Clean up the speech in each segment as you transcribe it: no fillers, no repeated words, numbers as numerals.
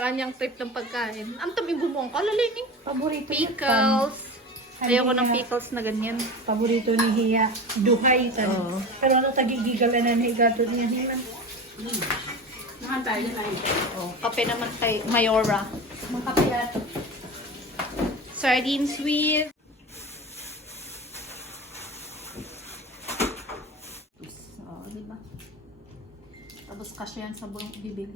kanya-kanyang trip ng pagkain. Ang tabi bumong ka, lalay ni. Paborito niya. Pickles. Ayoko ng Hiya. pickles na ganyan. Paborito ni Hiya. Duhay tan. Oo. Pero ano tagigigalan na ni gato niya himan. Nakantay na ito. Oh, kape naman kay Mayora. Makapiyat. Sardines with... Oh, diba? Tapos kasya yan sa buong bibig.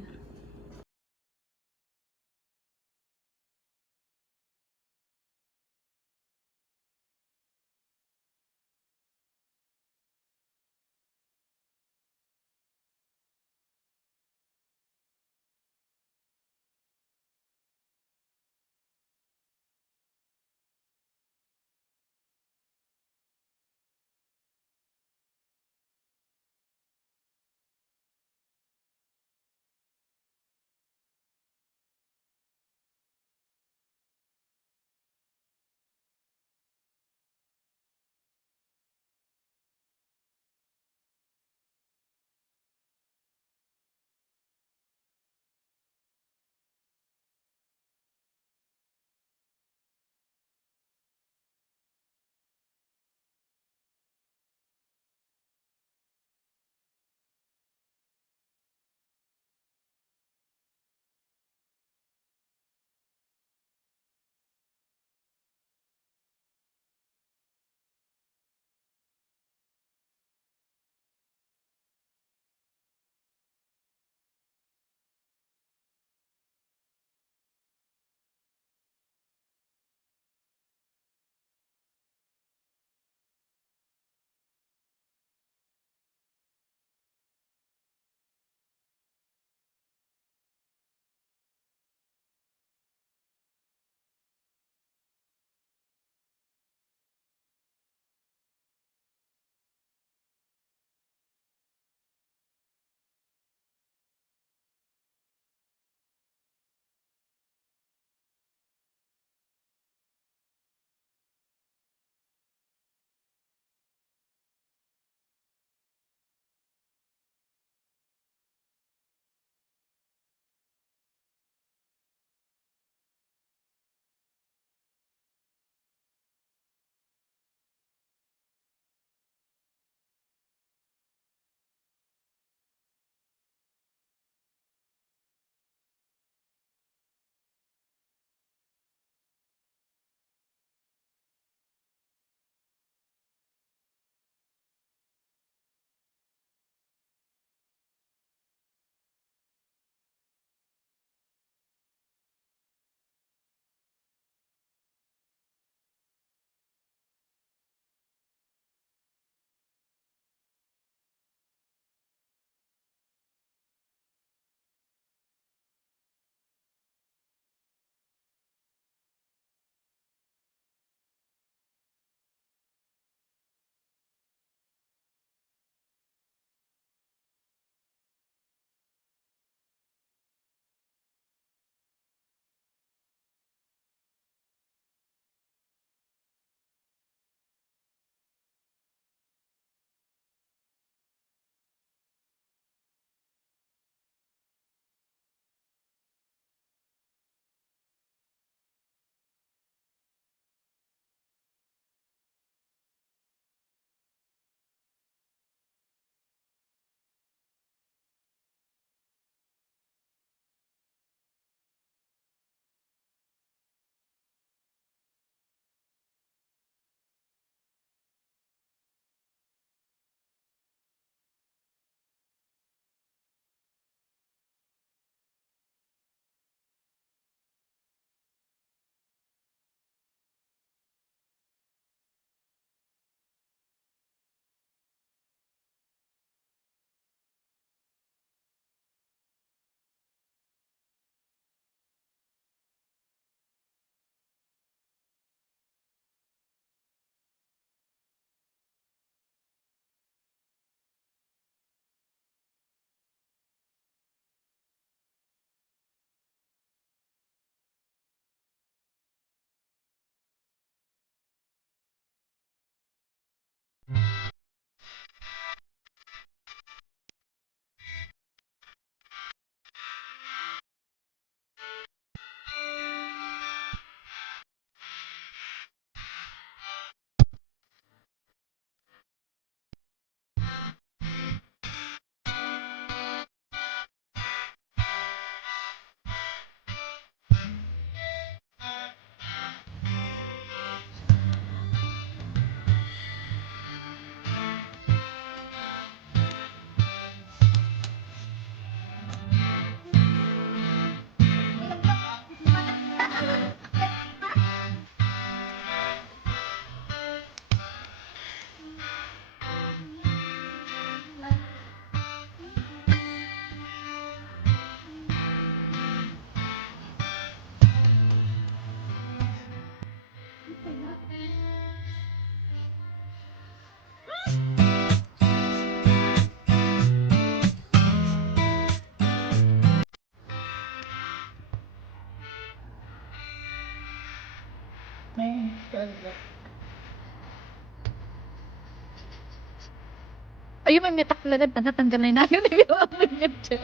Ayun, may metak na rin. Natatanggal na yun namin. Hindi ko ako yun dyan.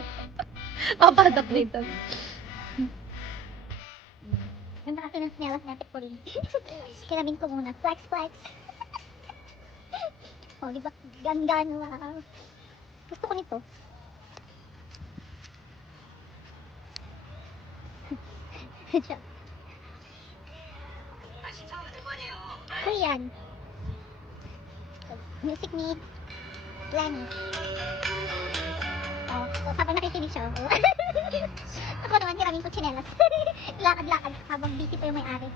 Papadak dito. Ganda kasi ng snelas natin po rin. Kinamin ko muna. Flex, flex. Oh, di ba? Ganda, wow. Gusto ko nito. Korean. Music ni Lenny. Oh, so habang nakikinig siya, oh. Ako naman, kinamin ko tsinelas. Lakad-lakad habang busy pa yung may-ari.